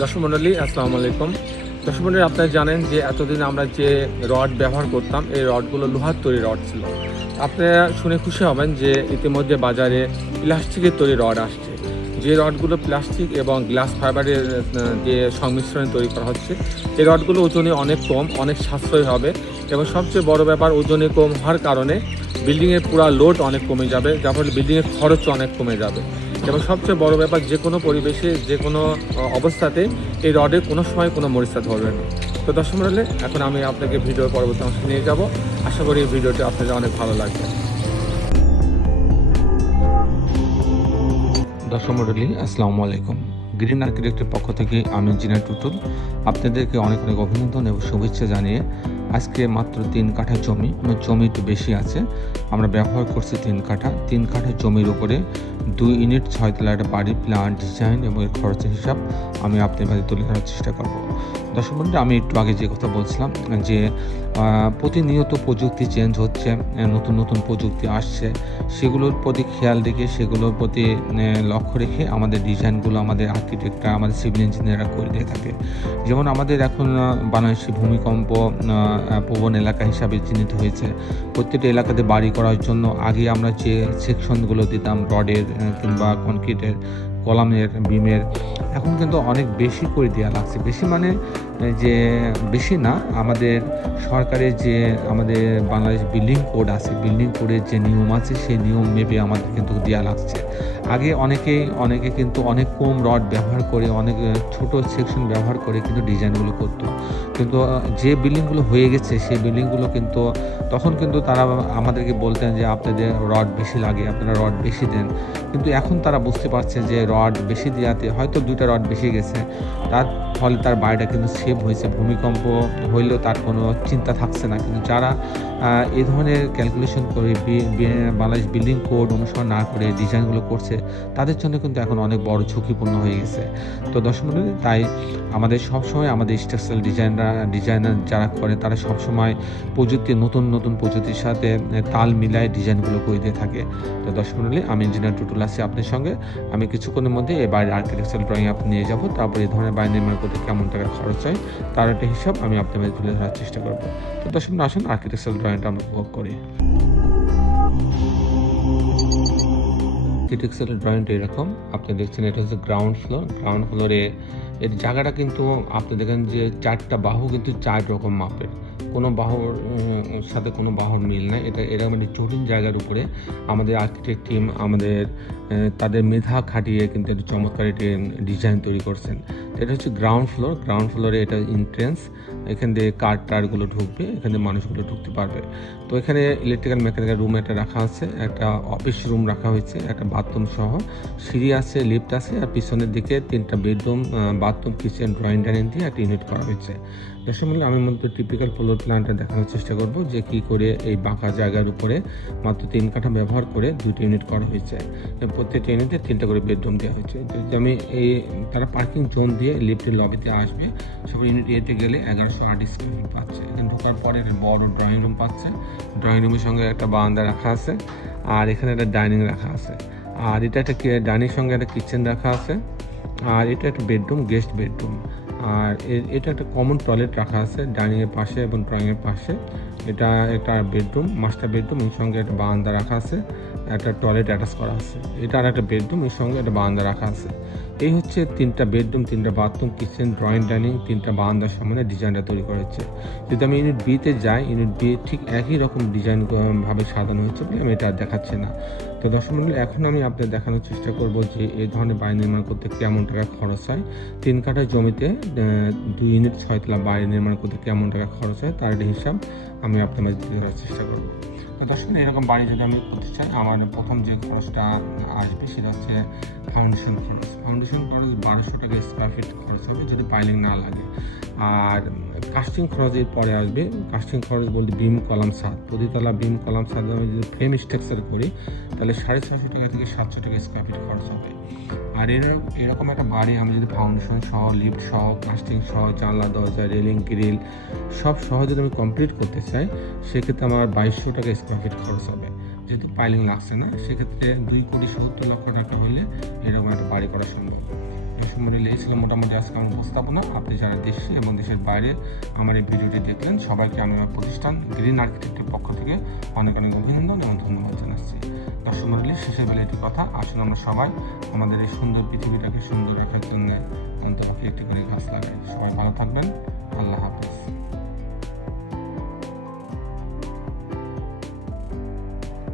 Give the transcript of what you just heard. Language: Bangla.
দর্শক মণ্ডলী, আসসালামু আলাইকুম। দর্শক মণ্ডলী, আপনারা জানেন যে এতদিন আমরা যে রড ব্যবহার করতাম, এই রডগুলো লোহার তৈরি রড ছিল। আপনারা শুনে খুশি হবেন যে ইতিমধ্যে বাজারে প্লাস্টিকের তৈরি রড আসছে। যে রডগুলো প্লাস্টিক এবং গ্লাস ফাইবারের যে সংমিশ্রণে তৈরি করা হচ্ছে, এই রডগুলো ওজনে অনেক কম, অনেক সাশ্রয়ী হবে এবং সবচেয়ে বড় ব্যাপার, ওজনে কম হওয়ার কারণে বিল্ডিংয়ের পুরো লোড অনেক কমে যাবে, যার ফলে বিল্ডিংয়ের খরচও অনেক কমে যাবে। এবং সবচেয়ে বড় ব্যাপার, যে কোনো পরিবেশে যে কোনো অবস্থাতে এই রডে কোনো সময় কোনো মরিচা ধরবে না। তো দর্শক মণ্ডলী, এখন আমি আপনাকে ভিডিওর পরবর্তী অংশে নিয়ে যাব। আশা করি এই ভিডিওটি আপনাদের অনেক ভালো লাগবে। দর্শক মণ্ডলী, আসসালামু আলাইকুম। গ্রিন আর্কিটেক্টের পক্ষ থেকে আমি ইঞ্জিনিয়ার টুটুল আপনাদেরকে অনেক অনেক অভিনন্দন এবং শুভেচ্ছা জানিয়ে আজকে মাত্র 3 কাঠা জমি, জমি একটু বেশি আছে, আমরা ব্যবহার করছি 3 কাঠা জমির উপরে 2 ইউনিট 6 তলা একটা বাড়ি প্ল্যান, ডিজাইন এবং এর খরচের হিসাব আমি আপনাদের মাঝে তুলে ধরার চেষ্টা করব। দর্শক বন্ধু, আমি একটু আগে যে কথা বলছিলাম যে প্রতিনিয়ত প্রযুক্তি চেঞ্জ হচ্ছে, নতুন নতুন প্রযুক্তি আসছে, সেগুলোর প্রতি খেয়াল রেখে, সেগুলোর প্রতি লক্ষ্য রেখে আমাদের ডিজাইনগুলো আমাদের আর্কিটেক্টরা, আমাদের সিভিল ইঞ্জিনিয়াররা করে দিয়ে থাকে। যেমন আমাদের এখন বাংলাদেশে ভূমিকম্প প্রবণ এলাকা হিসাবে চিহ্নিত হয়েছে। প্রত্যেকটা এলাকাতে বাড়ি করার জন্য আগে আমরা যে সেকশনগুলো দিতাম রডের কিংবা কনক্রিটের, কলামের, বিমের, এখন কিন্তু অনেক বেশি করে দেওয়া লাগছে। বেশি মানে যে বেশি না, আমাদের সরকারের যে আমাদের বাংলাদেশ বিল্ডিং কোড আছে, বিল্ডিং কোডের যে নিয়ম আছে, সেই নিয়ম মেপে আমাদের কিন্তু দেওয়া লাগছে। আগে অনেকে কিন্তু অনেক কম রড ব্যবহার করে, অনেক ছোট সেকশন ব্যবহার করে কিন্তু ডিজাইনগুলো করতো। কিন্তু যে বিল্ডিংগুলো হয়ে গেছে, সেই বিল্ডিংগুলো কিন্তু তখন কিন্তু তারা আমাদেরকে বলতেন যে আপনাদের রড বেশি লাগে, আপনারা রড বেশি দেন। কিন্তু এখন তারা বুঝতে পারছে যে রড বেশি দেওয়াতে হয়তো 2টা রড বেশি গেছে, তার ফলে তার বাড়িটা কিন্তু সেভ হয়েছে। ভূমিকম্প হইলেও তার কোনো চিন্তা থাকছে না। কিন্তু যারা এই ধরনের ক্যালকুলেশন করে বাংলাদেশ বিল্ডিং কোড অনুসরণ না করে ডিজাইনগুলো করছে, তাদের জন্য কিন্তু এখন অনেক বড় ঝুঁকিপূর্ণ হয়ে গেছে। তো দর্শক মণ্ডলী, তাই আমাদের সবসময় আমাদের স্ট্রাকচারাল ডিজাইনার যারা করে, তারা সবসময় নতুন প্রযুক্তির সাথে তাল মিলায় ডিজাইনগুলো করে দিয়ে থাকে। তো দর্শক মণ্ডলী, আমি ইঞ্জিনিয়ার টুটুল আছি আপনার সঙ্গে। আমি কিছুক্ষণের মধ্যে এই বাড়ির আর্কিটেকচারাল ড্রয়িং আপনি নিয়ে যাব। তারপর এই ধরনের বাড়ি নির্মাণ করতে কেমন টাকা খরচ হয় তার একটা হিসাব আমি আপনাদের তুলে ধরার চেষ্টা করবো। তো দর্শক, আসুন আর্কিটেকচারাল ড্রয়িংটা আমরা উপভোগ করি। আর্কিটেকচারাল ড্রয়িংটা এরকম, আপনি দেখছেন এটা হচ্ছে গ্রাউন্ড ফ্লোরে এর জায়গাটা কিন্তু আপনি দেখেন যে 4টা বাহু কিন্তু 4 রকম মাপের, কোনো বাহুর সাথে কোনো বাহুর মিল নাই। এটা মানে জটিল জায়গার উপরে আমাদের আর্কিটেক্ট টিম তাদের মেধা খাটিয়ে কিন্তু একটা চমৎকার একটি ডিজাইন তৈরি করছেন। এটা হচ্ছে গ্রাউন্ড ফ্লোরে এটা এন্ট্রেন্স, এখান দিয়ে টারগুলো ঢুকবে, এখানে মানুষগুলো ঢুকতে পারবে। তো এখানে ইলেকট্রিক্যাল মেকানিক্যাল রুম একটা রাখা আছে, একটা অফিস রুম রাখা হয়েছে, একটা বাথরুম সহ, সিঁড়ি আছে, লিফট আছে, আর পিছনের দিকে 3টা bedroom, bathroom, kitchen, drawing dining দিয়ে একটা ইউনিট করা হয়েছে। দর্শক মণ্ডলী, আমি মধ্যে টিপিক্যাল ফ্লোর প্ল্যানটা দেখানোর চেষ্টা করব যে কী করে এই বাঁকা জায়গার উপরে মাত্র 3 কাঠা ব্যবহার করে 2টা ইউনিট করা হয়েছে। প্রত্যেকটা ইউনিটে 3টা করে বেডরুম দেওয়া হয়েছে। আমি তারা পার্কিং জোন দিয়ে লিফটের লবিতে আসবে, সব ইউনিট এতে গেলে 1108 স্কোয়ার ফিট পাচ্ছে। এখানে ঢোকার পরে বড় ড্রয়িং রুম পাচ্ছে, ড্রয়িং রুমের সঙ্গে একটা বারান্দা রাখা আছে, আর এখানে একটা ডাইনিং রাখা আছে, আর এটা একটা ডাইনিং সঙ্গে একটা কিচেন রাখা আছে, আর এটা একটা বেডরুম, গেস্ট বেডরুম, আর এটা একটা কমন টয়লেট রাখা আছে ডাইনিংয়ের পাশে এবং ড্রয়িংয়ের পাশে। এটা একটা বেডরুম, মাস্টার বেডরুম, এর সঙ্গে একটা বারান্দা রাখা আছে, একটা টয়লেট অ্যাটাচ করা আছে। এটা আর একটা বেডরুম, এর সঙ্গে একটা বারান্দা রাখা আছে। এই হচ্ছে 3টা বেডরুম, 3টা বাথরুম, কিচেন, ড্রয়িং ডাইনিং, 3টা বারান্দার সামনে ডিজাইনটা তৈরি করা হচ্ছে। যদি আমি ইউনিট বিতে যাই, ইউনিট বি ঠিক একই রকম ডিজাইন ভাবে সাজানো হচ্ছে বলে আমি এটা দেখাচ্ছি না। তো দর্শক মণ্ডলী, এখন আমি আপনাদের দেখানোর চেষ্টা করব যে এই ধরনের বাড়ি নির্মাণ করতে কেমন টাকা খরচ হয়। 3 কাঠা জমিতে 2 ইউনিট 6 তলা বাড়ি নির্মাণ করতে কেমন টাকা খরচ হয় তার একটা হিসাব আমি আপনাদের দেওয়ার চেষ্টা করব। তো দর্শক, এরকম বাড়ি যদি আমি করতে চাই, আমার প্রথম যে খরচটা আসবে সেটা হচ্ছে ফাউন্ডেশন খরচ। 1200 টাকা স্কোয়ার ফিট খরচ হবে যদি পাইলিং না লাগে। আর কাস্টিং খরচ এর পরে আসবে। কাস্টিং খরচ বলতে বিম, কলাম, ছাদ, প্রতিতলা বিম, কলাম, ছাদ আমি যদি ফ্রেম স্ট্রাকচার করি তাহলে 650 টাকা থেকে 700 টাকা স্কোয়ার ফিট খরচ হবে। আর এরকম একটা বাড়ি আমি যদি ফাউন্ডেশন সহ, লিফট সহ, কাস্টিং সহ, জানলা, দরজা, রেলিং, গ্রিল সব সহ যদি আমি কমপ্লিট করতে চাই, সেক্ষেত্রে আমার 2200 টাকা স্কোয়ার ফিট খরচ হবে। যদি পাইলিং লাগছে না, সেক্ষেত্রে 2,70,00,000 টাকা হলে এরকম একটা বাড়ি করা সম্ভব। দর্শক মণ্ডলী, এই ছিল মোটামুটি আজকে আমার উপস্থাপনা। আপনি যারা দেশে এবং দেশের বাইরে আমার এই ভিডিওটি দেখলেন, সবাইকে আমি আমার প্রতিষ্ঠান গ্রিন আর্কিটেক্টের পক্ষ থেকে অনেক অনেক অভিনন্দন এবং ধন্যবাদ জানাচ্ছি। দর্শক মণ্ডলী, শেষের বেলা একটি কথা, আসুন আমরা সবাই আমাদের এই সুন্দর পৃথিবীটাকে সুন্দর রাখার জন্য অন্তত একটি করে গাছ লাগাই। সবাই ভালো থাকবেন।